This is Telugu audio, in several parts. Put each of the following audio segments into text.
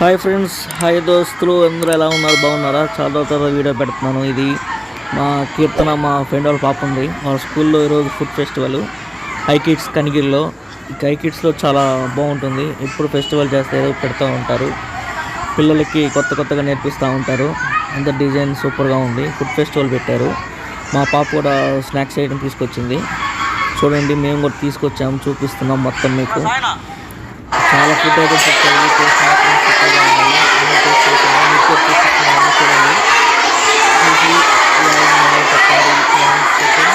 హాయ్ ఫ్రెండ్స్, హాయ్ దోస్తులు అందరూ ఎలా ఉన్నారు? బాగున్నారా? చాలా తర్వాత వీడియో పెడుతున్నాను. ఇది మా కీర్తన, మా ఫ్రెండ్ వాళ్ళ పాప ఉంది. మా స్కూల్లో ఈరోజు ఫుడ్ ఫెస్టివల్ హై కిడ్స్ కనిగిరిలో. హై కిడ్స్లో చాలా బాగుంటుంది. ఎప్పుడు ఫెస్టివల్ చేస్తే ఏదో పెడతా ఉంటారు. పిల్లలకి కొత్తగా నేర్పిస్తూ ఉంటారు. అంత డిజైన్ సూపర్గా ఉంది. ఫుడ్ ఫెస్టివల్ పెట్టారు. మా పాప కూడా స్నాక్స్ ఐటమ్ తీసుకొచ్చింది. చూడండి, మేము కూడా తీసుకొచ్చాము, చూపిస్తున్నాం మొత్తం మీకు. చాలా ఫుడ్ ఐటమ్స్ వచ్చాయి. టేస్ట్ మాత్రం సూపర్గా ఉన్నాయి. అన్ని టేస్ట్ చేసాము, మీకు కూడా చూపిస్తున్నాము. చూడండి, చెప్పండి.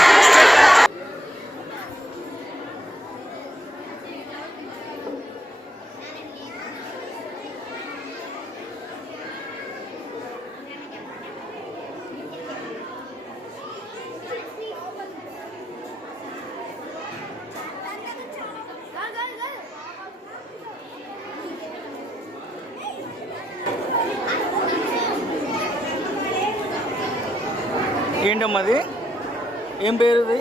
ఏంటమ్మా అది? ఏం పేరు ఇది?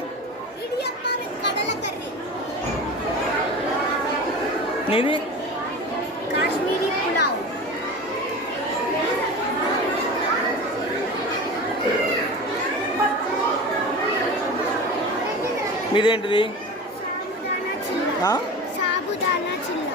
నీది? కాశ్మీరీ పులావ్. మీదేంటిది? సాబుదానా చిల్ల.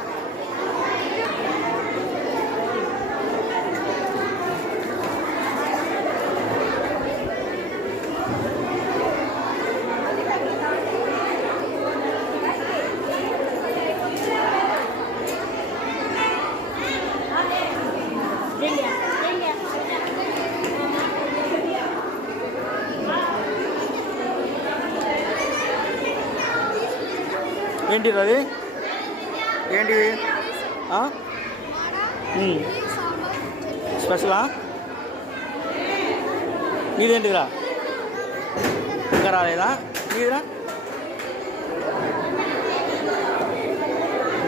ఏంటిది అది? ఏంటిది? స్పెషలా? నీదేంటిదిరా? ఇంకా రాలేదా? నీదిరా?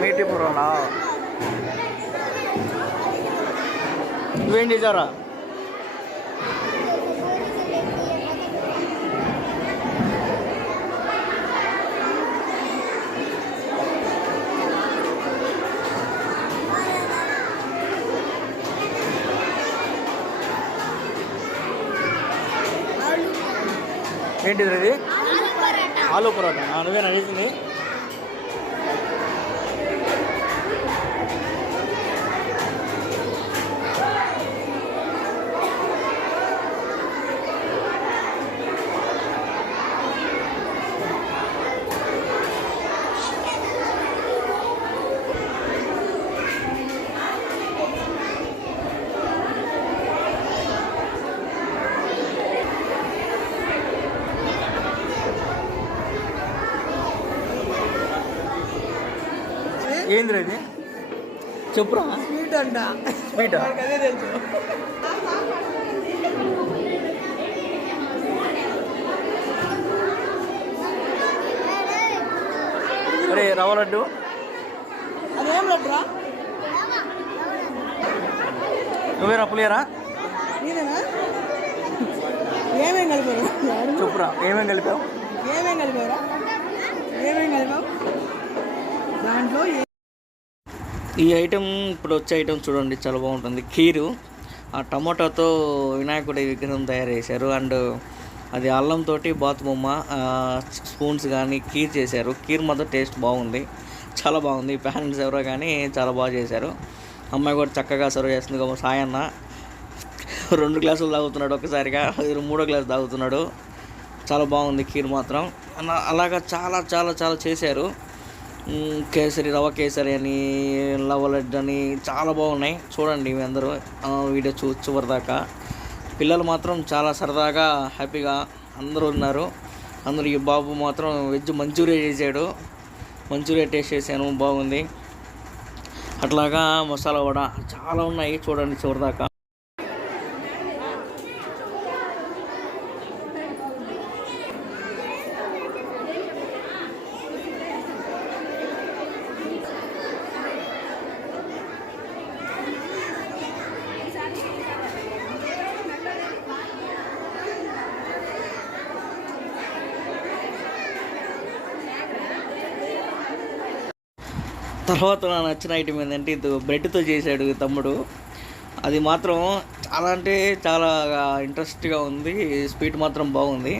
మీటి పురోనా? నువ్వేంటి ఇదారా? ఏంటిది ఇది? ఆలూ పరోటా. నువ్వే నడిచింది. ఏంది ఇది? చెప్పురా. స్వీట్ అంట. స్వీటా? అదే తెలుసు. అరే రవ్వ లడ్డు. అదేం లడ్డురా? నువ్వేనా పులియరా? నేనేనా? ఏమేం కలిపారు? చెప్పురా, ఏమేం కలిపావు? ఏమేం కలిపారా? ఏమేం కలిపావు దాంట్లో? ఈ ఐటెం ఇప్పుడు వచ్చే ఐటెం చూడండి, చాలా బాగుంటుంది. ఖీరు, ఆ టమోటాతో వినాయకుడి విగ్రహం తయారు చేశారు. అండ్ అది అల్లంతో బాతు బొమ్మ, స్పూన్స్ కానీ ఖీర్ చేశారు. ఖీర్ మాత్రం టేస్ట్ బాగుంది, చాలా బాగుంది. పేరెంట్స్ ఎవరో కానీ చాలా బాగా చేశారు. అమ్మాయి కూడా చక్కగా సర్వ్ చేస్తుంది. సాయన్న 2 గ్లాసులు తాగుతున్నాడు ఒక్కసారిగా, 3వ గ్లాస్ తాగుతున్నాడు. చాలా బాగుంది ఖీర్ మాత్రం. అలాగా చాలా చాలా చాలా చేశారు. కేసరి, రవ్వ కేసరి అని, లవ్వ లడ్డు అని చాలా బాగున్నాయి. చూడండి మీ అందరూ వీడియో చివరిదాకా. పిల్లలు మాత్రం చాలా సరదాగా హ్యాపీగా అందరూ ఉన్నారు. అందరూ ఈ బాబు మాత్రం వెజ్ మంచూరియా చేశాడు. మంచూరియా టేస్ట్ చేశాను, బాగుంది. అట్లాగా మసాలా వడ చాలా ఉన్నాయి. చూడండి చివరిదాకా. తర్వాత నాకు నచ్చిన ఐటమ్ ఏంటంటే ఇది బ్రెడ్తో చేశాడు ఈ తమ్ముడు. అది మాత్రం చాలా అంటే చాలా ఇంట్రెస్ట్గా ఉంది. స్వీట్ మాత్రం బాగుంది.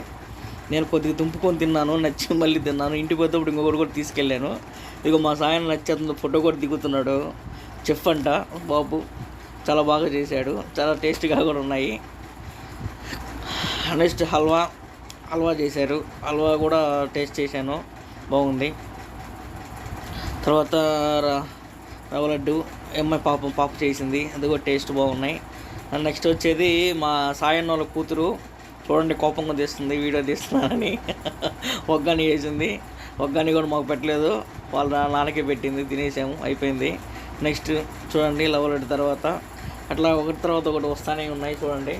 నేను కొద్దిగా తుంపుకొని తిన్నాను, నచ్చి మళ్ళీ తిన్నాను. ఇంటికి పోతే ఇంకొకటి కూడా తీసుకెళ్ళాను. ఇక మా సాయం నచ్చేందుకు ఫోటో కూడా దిగుతున్నాడు. చెఫ్ అంట బాబు, చాలా బాగా చేశాడు. చాలా టేస్ట్గా కూడా ఉన్నాయి. నెక్స్ట్ హల్వా చేశారు. హల్వా కూడా టేస్ట్ చేశాను, బాగుంది. తర్వాత రవ్వ లడ్డు అమ్మాయి పాప చేసింది, అది కూడా టేస్ట్ బాగున్నాయి. అండ్ నెక్స్ట్ వచ్చేది మా సాయన్న వాళ్ళ కూతురు, చూడండి కోపంగా తీస్తుంది వీడియో తీస్తున్నానని. ఒగ్గాని చేసింది. ఒగ్గాని కూడా మాకు పెట్టలేదు, వాళ్ళ నాన్నకే పెట్టింది, తినేసాము, అయిపోయింది. నెక్స్ట్ చూడండి రవ్వ లడ్డు. తర్వాత అట్లా ఒకటి తర్వాత ఒకటి వస్తూనే ఉన్నాయి చూడండి.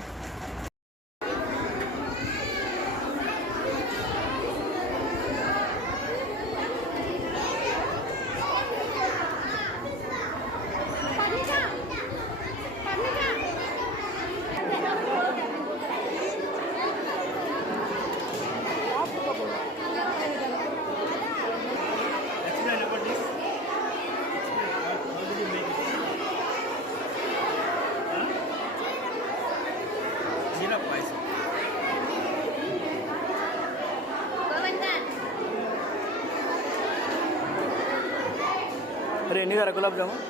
अरे नहीं करा गुलाब जामुन.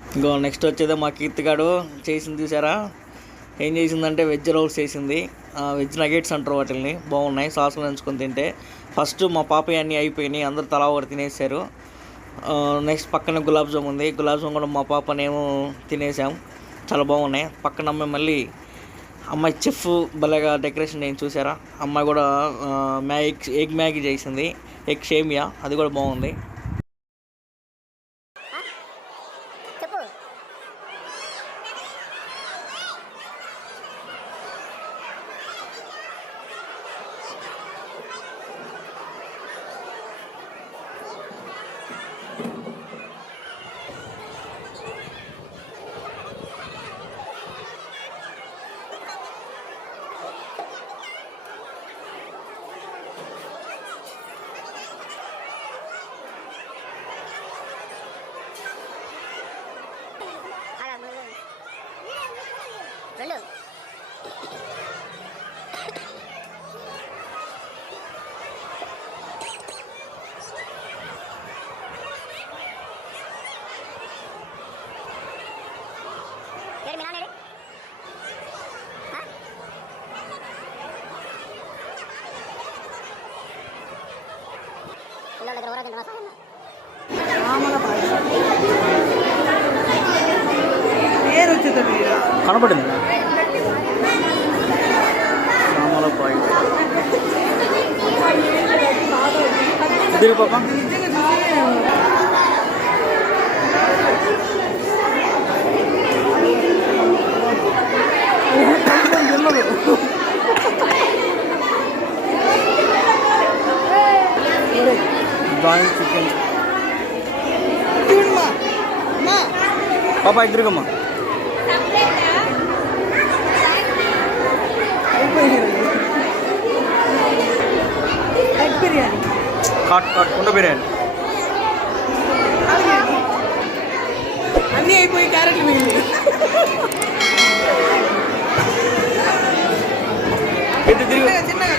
ఇంకో నెక్స్ట్ వచ్చేది మా కీర్తిగాడు చేసింది చూసారా. ఏం చేసిందంటే వెజ్ రోల్స్ చేసింది. వెజ్ నగెట్స్ అంటారు వాటిని, బాగున్నాయి సాసులు నంచుకొని తింటే. ఫస్ట్ మా పాప అన్నీ అయిపోయినాయి, అందరు తలా ఒకటి తినేసారు. నెక్స్ట్ పక్కన గులాబ్ జామ్ ఉంది. గులాబ్ జామ్ కూడా మా పాపనేమో తినేసాం, చాలా బాగున్నాయి. పక్కన అమ్మాయి చెఫ్ భలేగా డెకరేషన్ నేను చూసారా. అమ్మాయి కూడా ఎగ్ మ్యాగీ చేసింది, ఎగ్ షేమియా, అది కూడా బాగుంది. పేరు వచ్చింది కనపడింది రామల పాయసం. ఇద్దరు పాప జాయింట్ చికెన్ పాప ఇద్దరికమ్మా. ఎగ్ బిర్యానీ, కుండ బిర్యానీ అన్నీ అయిపోయి క్యారెట్లు మిగిలింది. చిన్నగా